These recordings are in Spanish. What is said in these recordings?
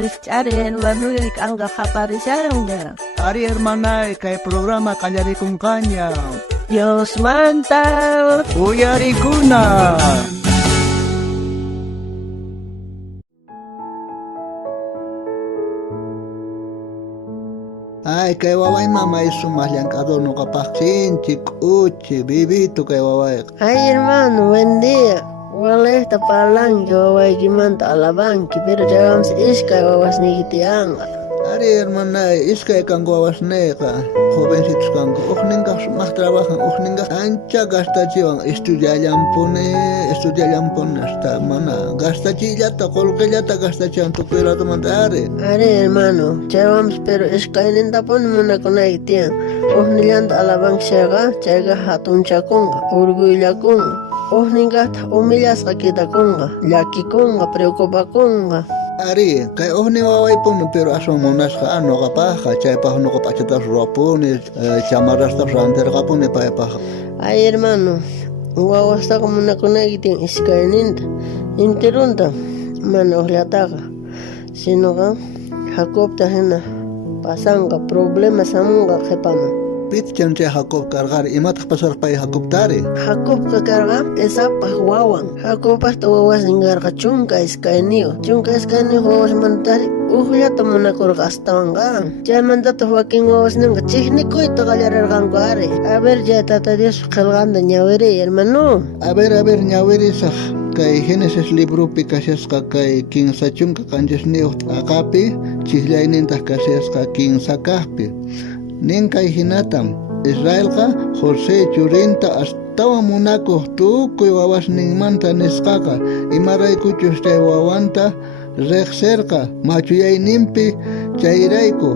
Richard hermano y anga aparecieron ya. Ari hermana, que programa Callari con Caña. Dios manta. Uyarikuna. Ay, que guay mamá es un más llancado no capaz uchi, vivito que guay. Ay, hermano, buen día. Wala esta palanque guay que manta a la banca, pero ya vamos isca guawas ni kitianga. Ari hermana, isca kan guawas nega. Jovencitos kan ujningas más trabajan, ujningas ancha gastación, estudiayan pone hasta mana. Gastachillata, colquillata gastación, tu quiero tomar. Are hermano, ya vamos pero isca en esta pone una conectian. Ujnillant a la banca chega hatun chaconga, orgullo conga. Ujningat humillas aquita conga, yaki conga, preocupa conga. Ari, kay ohni waway pun pero asomonas ka ano kapaha, chay pa no kapachitas ropone, chamaras ta franter kapone pa. Ay hermano, guau está como una conectin iskainint, interunta, mano lataga, sino que Jacob tahena pasanga problemas amunga jepama. Pitchan che Jacob cargar y matas pasar pa Jacob tare. Jacob ka carga esa pahuawan. Jacob hasta wawas ingarga chunka iskainio. Chunka iskainio wawas mantari. Uhuya tomuna korgastawan garan. Ya mandato wakin wawas nanga chihniko ito galarargan gare. A ver ya tata Dios khalganda ñawere hermano. A ver ñawere sah. Kay Génesis libro pikasiasqa kay kinsachunka kanchesniuq aqapi chihlaynintaq kasiasqa kinsakaqpi. Ninkay hinatam Israelqa José churinta astawan munakuq tukuy wawas ninmanta nisqaqa imaraykuchus chay wawanta riqsirqa machuyayninpi chayrayku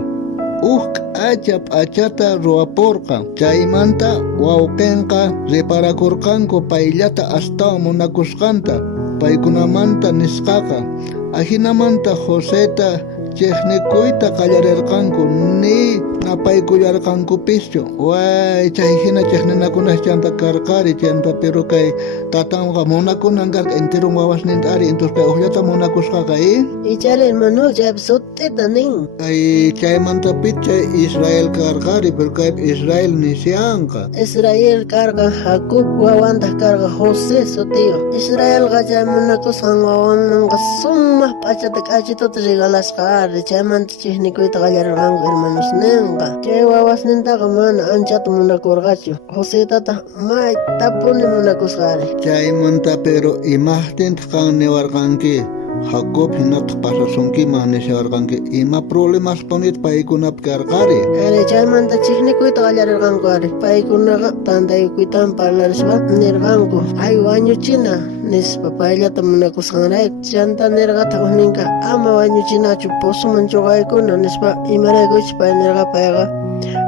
achata ruwapurqa chaymanta wawqinqa riparakurqanku payllata astawan munakusqanta paykunamanta nisqaqa ahinamanta Joséta chejnikuyta qallarirqanku ni napaykullarqanku pischu way chay hina chejninakunas chanta karqari chanta pero kay tatanqa munakunan karqa enterun wawasninta ari entonces kay uqllata munakusqaqa Ichale hermano ya sotteta nin ay chaymanta chay Israel karqari pero kay Israel nisianqa Israel carga Jacob wawanta carga José sotío Israel gaya munakusqan wawanqa summa pachata kachituta regalasqa chaymanta chejnikuyta qallarqanku hermanos ninqa chay wawasnintaqa mana anchata munakurqachu José tata may tapuni munakusqari chaymanta pero imaqtinta qan niwarqanki Jacob hinata pasasunkiman nishawarqanki ima problemas punit paykunap karqari chaymanta chejnikuyta qallarqanku ari paykunaqa tantaykuytan parlarispa nirqanku ay wañuchina nispa payllata munakusqanrayku chanta nirqata uhninqa ama wañuchinachu posuman chuqaykuna nispa imaraykuchus pay nirqa payqa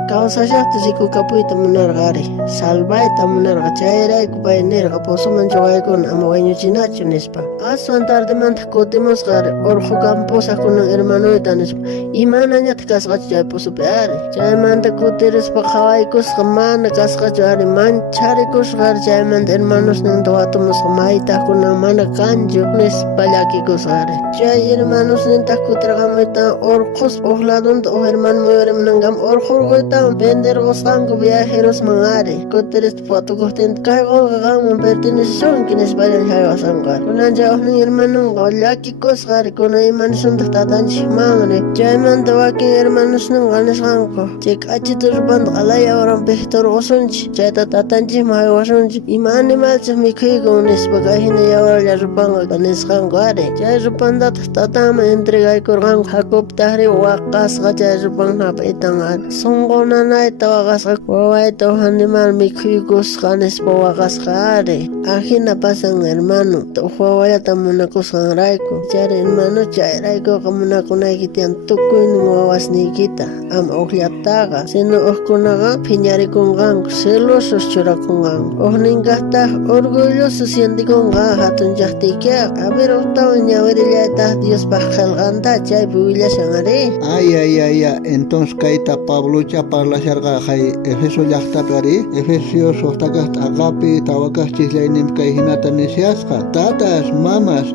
kawsashaqta rikukapuyta munarqari salvayta munarqa chayrayku pay nirqa posuman chuqaykuna ama wañuchinachu nispa aswan tardemanta kutimusqari urqu kampusaqkunan hermanuyta nispa imanañata kasqachu chay pusupi ari chaymanta kutirispa qhawaykusqa mana kasqachu ari mancharikusqari chaymanta hermanosninta watumusqa maytaqkuna mana kanchu nispa llakikusqari chay hermanosninta kutirqamuyta urqus ladunta hermano muyurimunanqam urqurquyta venderqusqanku viajeros mangari kutirispa watukuqtinta kay qolqa qanman pertenecishunki nispa llaqwasanqari kunancha uhnin hermanunqa llakikusqari kuna imanishunta tatanchik mangri chaymanta wakin hermanosninqa nisqanku chay k'achita rupanta qalaya waranpi turqusunchik chayta tatanchikman haywashunchik ima animalchik mikhuyku nispa kay hina yawarlla rupanqa nisqanku ari chay rupantata tatanman entregaykurqanku Jacob tahri waqasqa chay rupan hap'itan ari sunqunanayta waqasqa wawayta animal mikhuykusqa nispa waqasqa ari ahina pasan hermano wawallata munakusqanrayku chayri hermano chayraykuqa munakunaykitian tukuynin wawasniykita ama uqllataqa sino uqkunaqa phiñarikunqanku celosos churakunqanku uqninkaqtaq orgulloso sientikunqa hatun llaqtiykiqa a ver uqtawan ñawirillaytaq Diospaq qillqanta chaypi willashan ari ay entonces kayta Pablocha parlasharqa hay Efeso llaqtapi ari Efesios uqtaqaq aqapi tawaqaq chisllaynin nimkay hinata nisiasqa. Tatas, mamas,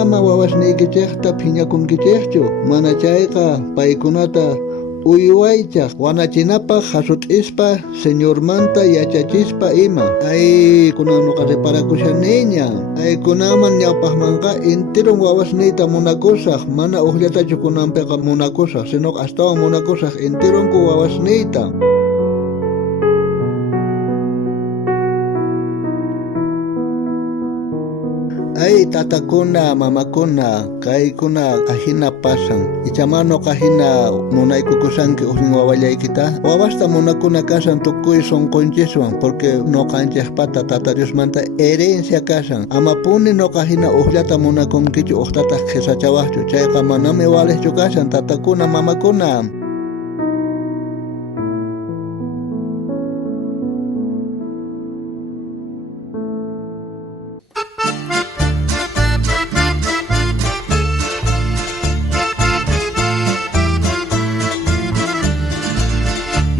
ama wawasniykichikta phiñakunkichikchu. Mana chayqa paykunata uywaychaq wanachinapaq hasut'ispa señormanta yachachispa ima. Ay kunan nuqa riparakushaniña. Ay kunaman ñawpaqmanqa intirun wawasniyta munakusaq, mana uqllatachu kunanpiqa munakusaq, sino astawan munakusaq intirunku wawasniyta. Ay tatakuna, mamakuna, kaykuna ahina pasan. Ichamano kahina munaykukusanki uqnin wawallaykita. Wawasta munakuna kasan tukuy sonqonchiswan, porque noqanchikpata tata Diosmanta herencia kasan. Amapuni noqahina uqllata munakunkichu uqtataq qhisachawaqchu. Chayqa manami walejchu kasan tatakuna, mamakuna.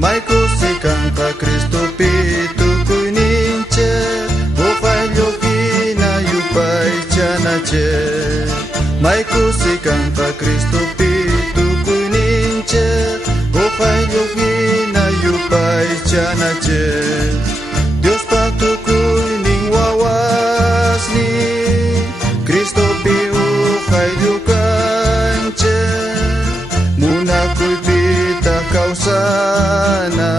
Maikusikanqa Cristopi tukuninche uqallugina yupaychanache. Maikusikanqa Cristopi tukuninche uqallugina yupaychanache. Diospa tukuynin wawasni Cristopi uqallukanche. Munakuypita kawsana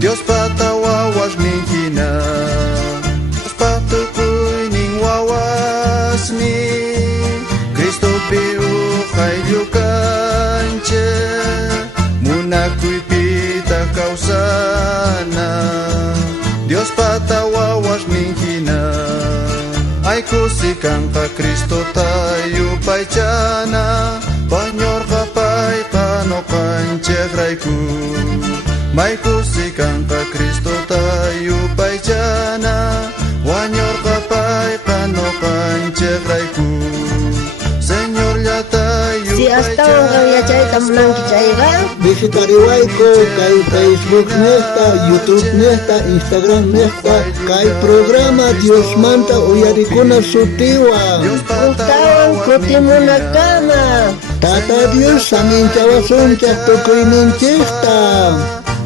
Dios pata wawasninkina. Dios patukuynin wawasni Cristopi uqallukanche. Munakuypita kawsana Dios pata wawasninkina. Ay kusikanqa Cristota yupaychana Pañorqa payqa noqanchikrayku. Maykusikanqa Cristota yupaychana wañurqa payqa noqanchikrayku. Señor llata Si astawan qawiyachayta munanki chayqa Visitariwayku kay Facebook nesta, YouTube nesta, Instagram nesta, kay programa Diosmanta uyarikuna sutiwan. ustawan kutimunakama. Tata Dios saminchawasunchaq tukuyninchikta.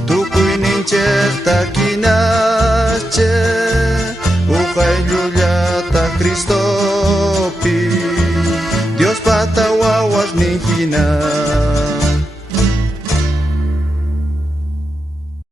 Tukuyninchikta kinache uqayllullata Cristopi Dios pata wawasninkina.